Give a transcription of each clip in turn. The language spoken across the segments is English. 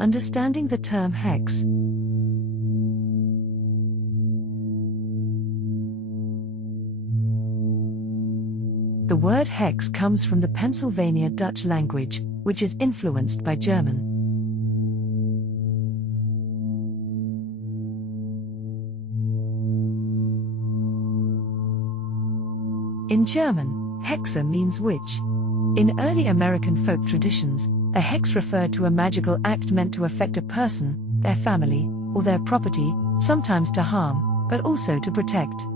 Understanding the term hex. The word hex comes from the Pennsylvania Dutch language, which is influenced by German. In German, hexe means witch. In early American folk traditions, a hex referred to a magical act meant to affect a person, their family, or their property, sometimes to harm, but also to protect.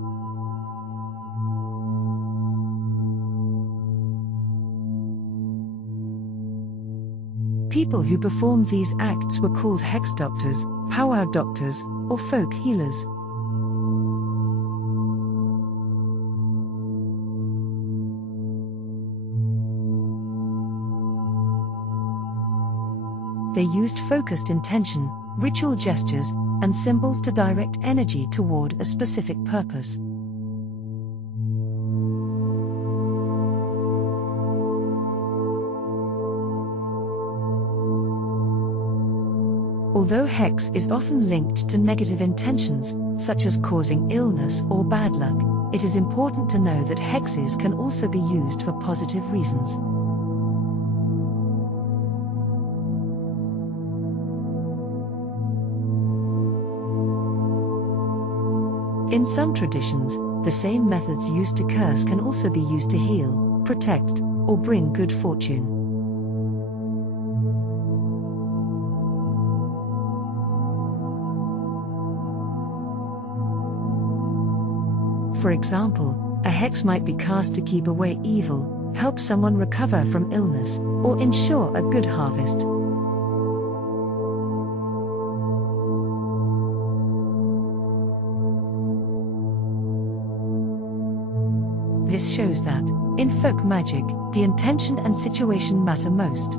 People who performed these acts were called hex-doctors, powwow doctors, or folk healers. They used focused intention, ritual gestures, and symbols to direct energy toward a specific purpose. Although hex is often linked to negative intentions, such as causing illness or bad luck, it is important to know that hexes can also be used for positive reasons. In some traditions, the same methods used to curse can also be used to heal, protect, or bring good fortune. For example, a hex might be cast to keep away evil, help someone recover from illness, or ensure a good harvest. This shows that, in folk magic, the intention and situation matter most.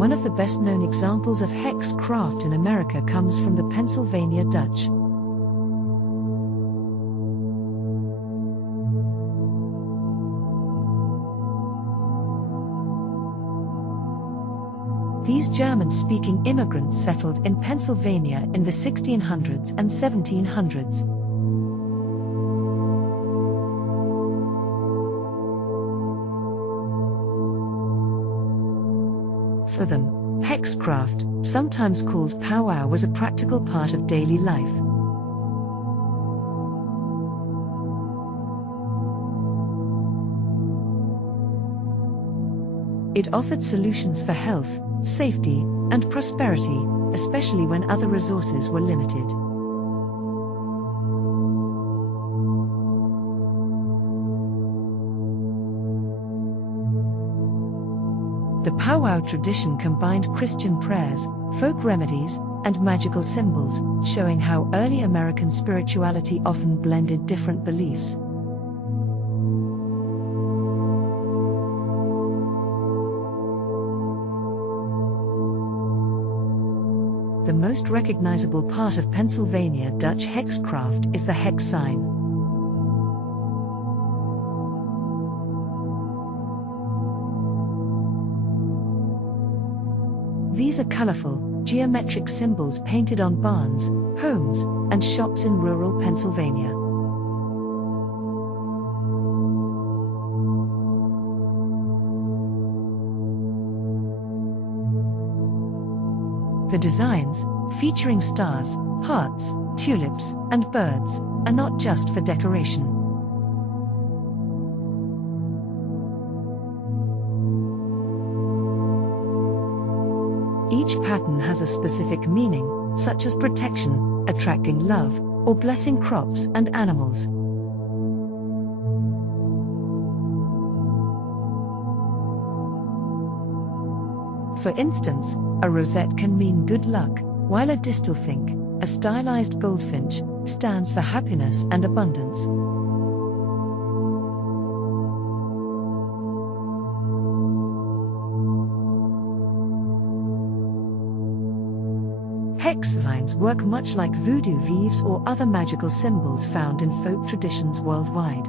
One of the best-known examples of hex craft in America comes from the Pennsylvania Dutch. These German-speaking immigrants settled in Pennsylvania in the 1600s and 1700s. For them, hexcraft, sometimes called powwow, was a practical part of daily life. It offered solutions for health, safety, and prosperity, especially when other resources were limited. The powwow tradition combined Christian prayers, folk remedies, and magical symbols, showing how early American spirituality often blended different beliefs. The most recognizable part of Pennsylvania Dutch hexcraft is the hex sign. These are colorful, geometric symbols painted on barns, homes, and shops in rural Pennsylvania. The designs, featuring stars, hearts, tulips, and birds, are not just for decoration. Each pattern has a specific meaning, such as protection, attracting love, or blessing crops and animals. For instance, a rosette can mean good luck, while a distelfink, a stylized goldfinch, stands for happiness and abundance. Hex signs work much like voodoo vives or other magical symbols found in folk traditions worldwide.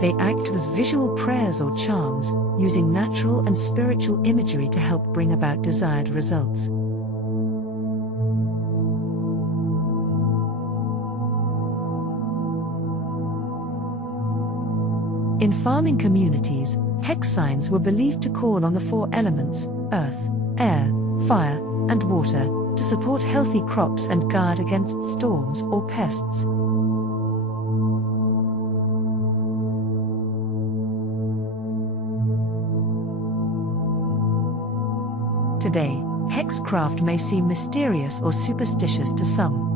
They act as visual prayers or charms, using natural and spiritual imagery to help bring about desired results. In farming communities, hex signs were believed to call on the four elements, earth, air, fire, and water, to support healthy crops and guard against storms or pests. Today, hexcraft may seem mysterious or superstitious to some.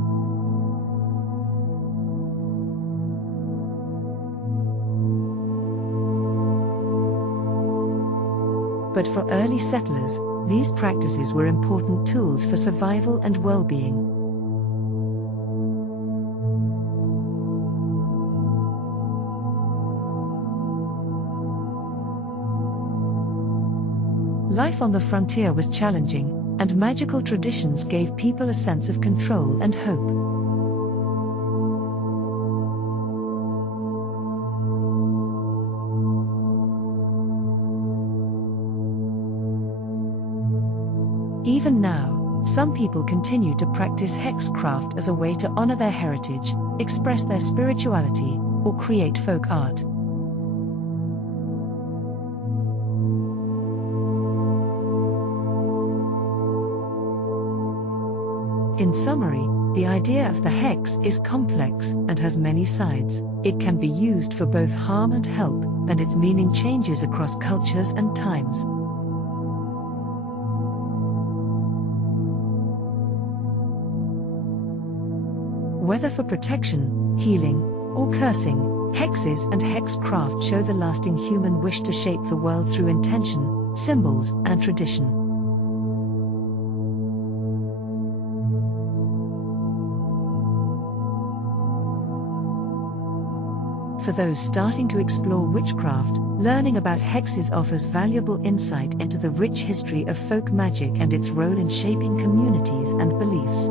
But for early settlers, these practices were important tools for survival and well-being. Life on the frontier was challenging, and magical traditions gave people a sense of control and hope. Even now, some people continue to practice hexcraft as a way to honor their heritage, express their spirituality, or create folk art. In summary, the idea of the hex is complex and has many sides. It can be used for both harm and help, and its meaning changes across cultures and times. Whether for protection, healing, or cursing, hexes and hexcraft show the lasting human wish to shape the world through intention, symbols, and tradition. For those starting to explore witchcraft, learning about hexes offers valuable insight into the rich history of folk magic and its role in shaping communities and beliefs.